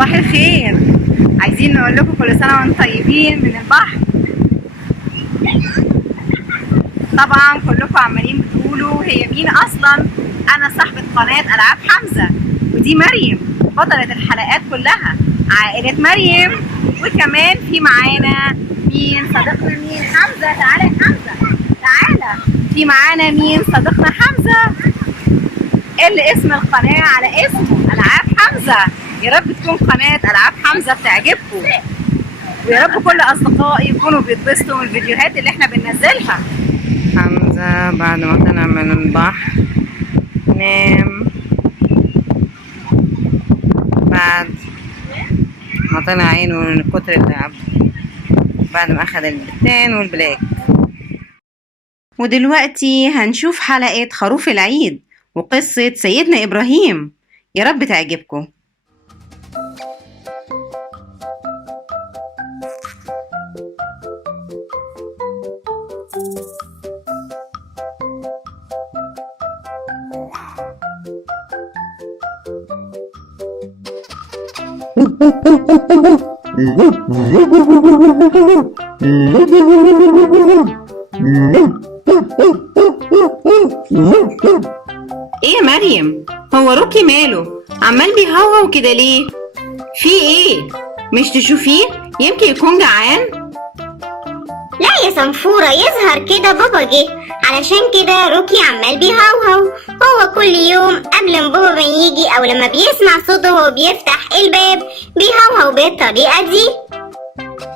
صباح الخير. عايزين نقول لكم كل سنة وانتم طيبين من البحر. طبعا كلكم عمالين بتقولوا هي مين اصلا. انا صاحبة قناة العاب حمزة، ودي مريم بطلة الحلقات كلها، عائلة مريم. وكمان في معانا مين صديقنا؟ مين؟ حمزة. تعالى يا حمزة، تعالى. في معانا مين صديقنا؟ حمزة اللي اسم القناة على اسمه، العاب حمزة. يا رب تكون قناة العاب حمزة بتعجبكم، ويا رب كل اصدقائي يكونوا بيتبسطوا من الفيديوهات اللي احنا بننزلها. حمزة بعد ما طلع من البحر نام، بعد ما طلع عينه من كتر اللعب، بعد ما اخد البتان والبلاك. ودلوقتي هنشوف حلقة خروف العيد وقصة سيدنا إبراهيم. يا رب تعجبكم. ايه يا مريم، هو روكي ماله عمال بيهوهو كده ليه؟ في ايه؟ مش تشوفيه يمكن يكون جعان؟ لا يا صنفورة، يظهر كده بابا جه، علشان كده روكي عمال بيهوهو. هو كل يوم قبل ما بابا ما يجي او لما بيسمع صوته وهو بيفتح الباب بيهوهو بالطريقة دي.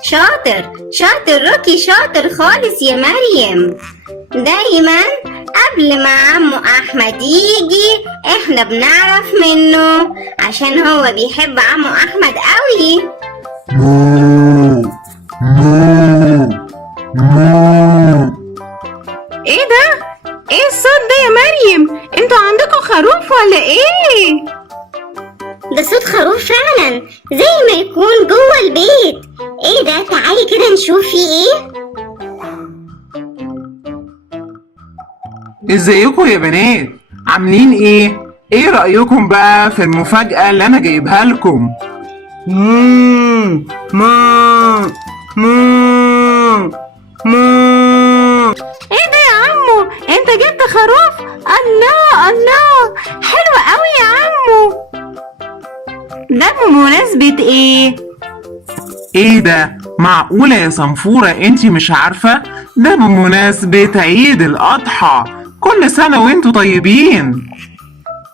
شاطر شاطر روكي، شاطر خالص يا مريم. دايما قبل ما عمو احمد يجي احنا بنعرف منه، عشان هو بيحب عمو احمد قوي. ايه ده؟ ايه الصوت ده يا مريم؟ انتوا عندكم خروف ولا ايه؟ ده صوت خروف فعلا، زي ما يكون جوه البيت. ايه ده؟ تعالي كده نشوف فيه ايه. ازيكم يا بنات؟ عاملين ايه؟ ايه رأيكم بقى في المفاجأة اللي انا جايبها لكم؟ ما ايه ده يا عمو؟ انت جبت خروف؟ الله الله، حلو قوي يا عمو. ده بمناسبة ايه؟ ايه ده؟ معقولة يا صنفورة انتي مش عارفة؟ ده بمناسبة عيد الأضحى، كل سنة وانتوا طيبين.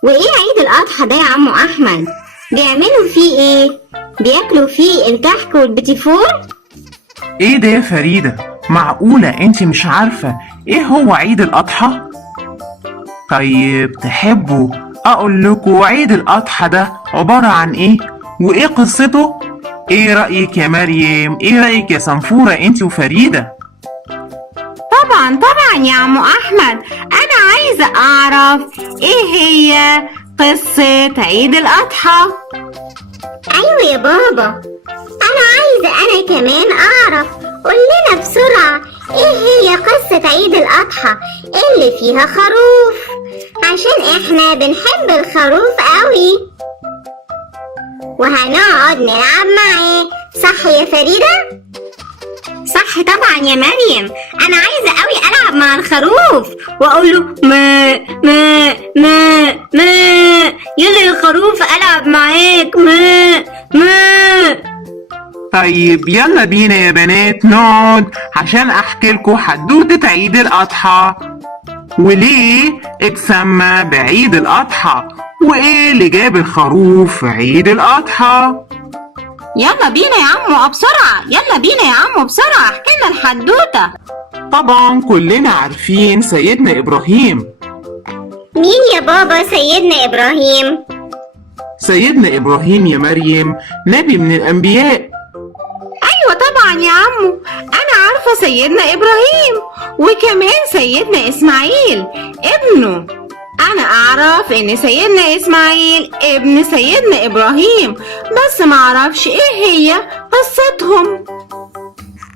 وايه عيد الاضحى ده يا عمو احمد؟ بيعملوا فيه ايه؟ بياكلوا فيه الكحك والبتيفور؟ ايه ده يا فريدة؟ معقولة انتي مش عارفة ايه هو عيد الأضحى؟ طيب تحبوا اقول لكم عيد الأضحى ده عبارة عن ايه؟ وايه قصته؟ ايه رأيك يا مريم؟ ايه رأيك يا صنفورة انتي وفريدة؟ طبعا يا عمو احمد، انا عايزة اعرف ايه هي قصة عيد الاضحى. ايوه يا بابا، انا عايزة كمان اعرف. قولنا بسرعة ايه هي قصة عيد الاضحى اللي فيها خروف، عشان احنا بنحب الخروف قوي وهنقعد نلعب معاه. صح يا فريدة؟ صح طبعا يا مريم، انا عايزة قوي العب مع الخروف واقول له ما ما ما ما. يلا يا خروف العب معاك ما. طيب يلا بينا يا بنات نقعد عشان احكي لكم حدوتة عيد الاضحى، وليه اتسمى بعيد الاضحى، وايه اللي جاب الخروف في عيد الاضحى. يلا بينا يا عمو بسرعة، يلا بينا يا عمو بسرعة، احكي لنا الحدوتة. طبعا كلنا عارفين سيدنا ابراهيم. مين يا بابا سيدنا ابراهيم؟ سيدنا ابراهيم يا مريم نبي من الانبياء. ايوه طبعا يا عمو، انا عارفة سيدنا ابراهيم، وكمان سيدنا اسماعيل ابنه. انا اعرف ان سيدنا اسماعيل ابن سيدنا ابراهيم، بس ما اعرفش ايه هي قصتهم.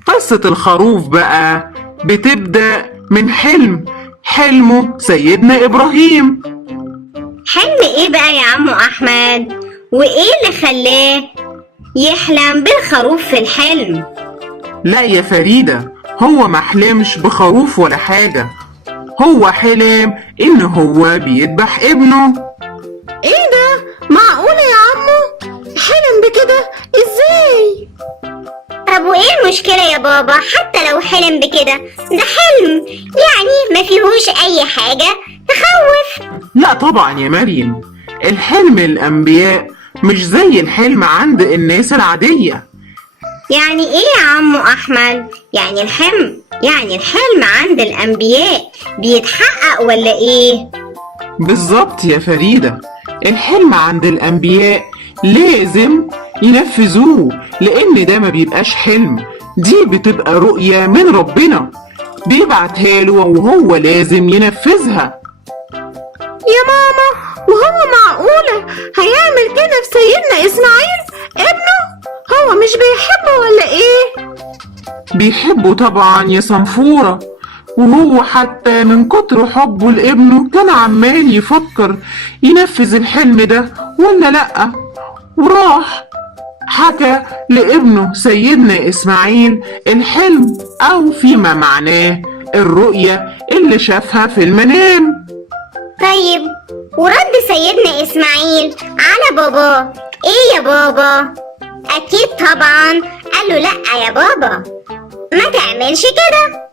قصة الخروف بقى بتبدأ من حلمه سيدنا ابراهيم. حلم ايه بقى يا عمو احمد؟ وايه اللي خلاه يحلم بالخروف في الحلم. لا يا فريدة، هو ما حلمش بخروف ولا حاجة، هو حلم إن هو بيذبح ابنه. ايه ده؟ معقولة يا عمو؟ حلم بكده ازاي؟ طب وايه المشكلة يا بابا؟ حتى لو حلم بكده ده حلم، يعني ما فيهوش اي حاجة تخوف. لا طبعا يا مريم، الحلم الأنبياء مش زي الحلم عند الناس العادية. يعني ايه يا عمو احمد؟ يعني الحلم عند الانبياء بيتحقق ولا ايه؟ بالظبط يا فريدة، الحلم عند الأنبياء لازم ينفذوه، لأن ده ما بيبقاش حلم، دي بتبقى رؤية من ربنا بيبعتها له وهو لازم ينفذها. يا ماما، وهو معقولة هيعمل كده في سيدنا إسماعيل ابنه؟ هو مش بيحبه ولا إيه؟ بيحبه طبعا يا صنفورة، وهو حتى من كتر حبه لابنه كان عمال يفكر ينفذ الحلم ده ولا لأ، وراح حكى لابنه سيدنا إسماعيل الحلم أو فيما معناه الرؤية اللي شافها في المنام. طيب ورد سيدنا اسماعيل على باباه ايه يا بابا؟ اكيد طبعا قال له لا يا بابا، ما تعملش كده.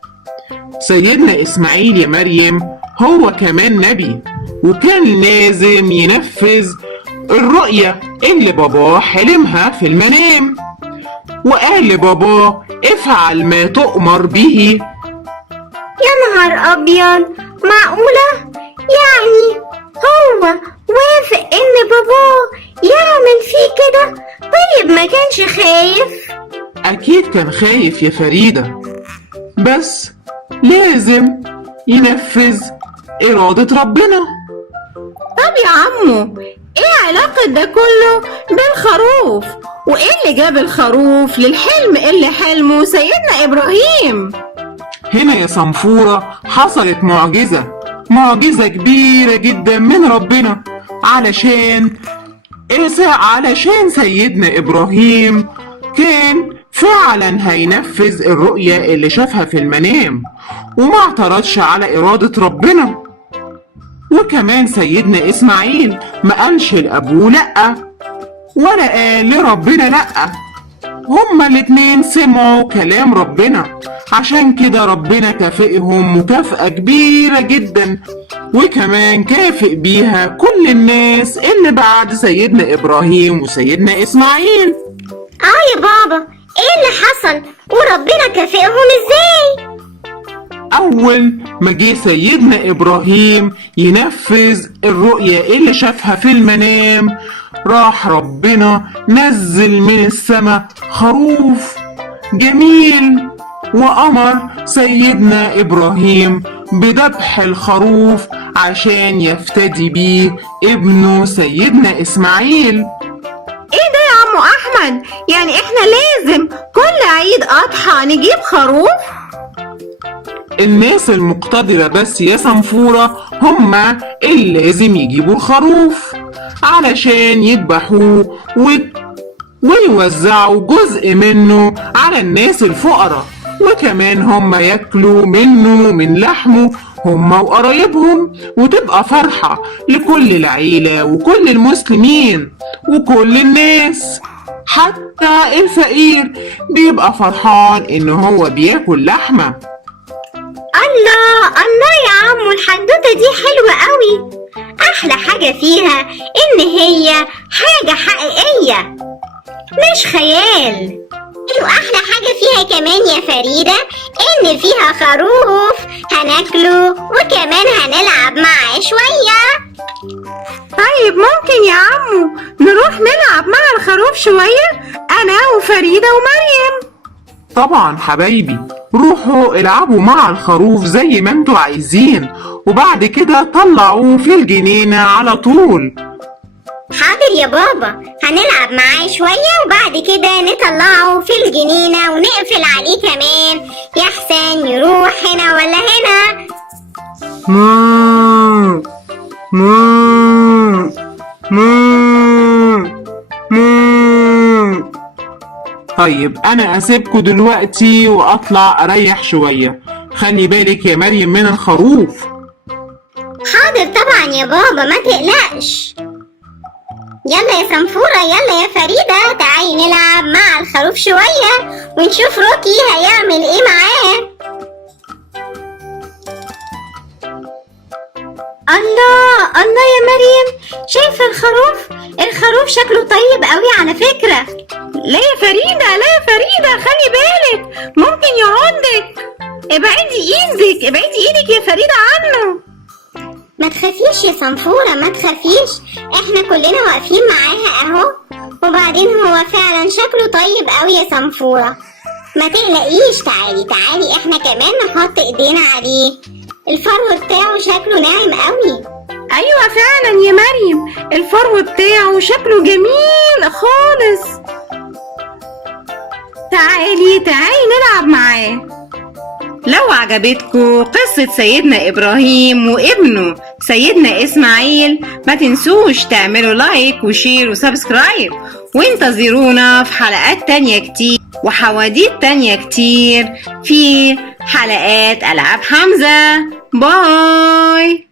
سيدنا إسماعيل يا مريم هو كمان نبي، وكان لازم ينفذ الرؤية اللي باباه حلمها في المنام، وقال لباباه افعل ما تؤمر به. يا نهار ابيض، معقولة؟ يعني هو وافق ان باباه يعمل فيه كده؟ طيب ما كانش خايف؟ أكيد كان خايف يا فريدة، بس لازم ينفذ إرادة ربنا. طب يا عمو، ايه علاقة ده كله بالخروف؟ وايه اللي جاب الخروف للحلم اللي حلمه سيدنا إبراهيم؟ هنا يا صنفورة حصلت معجزة كبيرة جدا من ربنا، علشان سيدنا إبراهيم كان فعلا هينفذ الرؤية اللي شافها في المنام وما اعترضش على إرادة ربنا. وكمان سيدنا إسماعيل ما قالش لأبوه لأ ولا قال لربنا لأ، هما الاتنين سمعوا كلام ربنا، عشان كده ربنا كافئهم مكافأة كبيرة جدا، وكمان كافئ بيها كل الناس اللي بعد سيدنا إبراهيم وسيدنا إسماعيل. يا بابا، ايه اللي حصل وربنا كافئهم ازاي؟ أول ما جه سيدنا إبراهيم ينفذ الرؤية اللي شافها في المنام، راح ربنا نزل من السماء خروف جميل، وأمر سيدنا إبراهيم بذبح الخروف عشان يفتدي بيه ابنه سيدنا إسماعيل. ايه ده يا عمو احمد؟ يعني احنا لازم كل عيد اضحى نجيب خروف؟ الناس المقتدرة بس يا صنفورة هما اللي لازم يجيبوا الخروف علشان يذبحوه ويوزعوا جزء منه على الناس الفقراء، وكمان هما ياكلوا منه من لحمه هما وقرايبهم، وتبقى فرحة لكل العيلة وكل المسلمين وكل الناس، حتى الفقير بيبقى فرحان ان هو بياكل لحمة. الله يا عمو، الحدوتة دي حلوة قوي. احلى حاجة فيها ان هي حاجة حقيقية مش خيال. واحلى حاجة فيها كمان يا فريدة ان فيها خروف هناكله وكمان هنلعب معاه شوية. طيب ممكن يا عمو نروح نلعب مع الخروف شوية انا وفريدة ومريم؟ طبعا حبايبي، روحوا العبوا مع الخروف زي ما انتوا عايزين، وبعد كده طلعوه في الجنينة على طول. حاضر يا بابا، هنلعب معاه شوية وبعد كده نطلعه في الجنينة ونقفل عليه كمان يحسن يروح هنا ولا هنا. مو مو مو مو طيب أنا أسيبكوا دلوقتي وأطلع أريح شوية. خلي بالك يا مريم من الخروف. حاضر طبعا يا بابا، ما تقلقش. يلا يا صنفورة، يلا يا فريدة، تعالي نلعب مع الخروف شوية ونشوف روكي هيعمل ايه معاه. الله الله يا مريم، شايفة الخروف شكله طيب قوي على فكرة. لا يا فريدة، لا يا فريدة، خلي بالك ممكن يعضك. ابعدي ايدك يا فريدة عنه. ما تخافيش يا صنفورة، ما تخافيش، احنا كلنا واقفين معاها اهو. وبعدين هو فعلا شكله طيب قوي يا صنفورة، ما تقلقيش. تعالي احنا كمان نحط ايدينا عليه. الفرو بتاعه شكله ناعم قوي. ايوه فعلا يا مريم، الفرو بتاعه شكله جميل خالص. تعالي نلعب معاه. لو عجبتكم قصة سيدنا إبراهيم وابنه سيدنا إسماعيل ما تنسوش تعملوا لايك وشير وسبسكرايب، وانتظرونا في حلقات تانية كتير وحواديت تانية كتير في حلقات ألعاب حمزة. باي.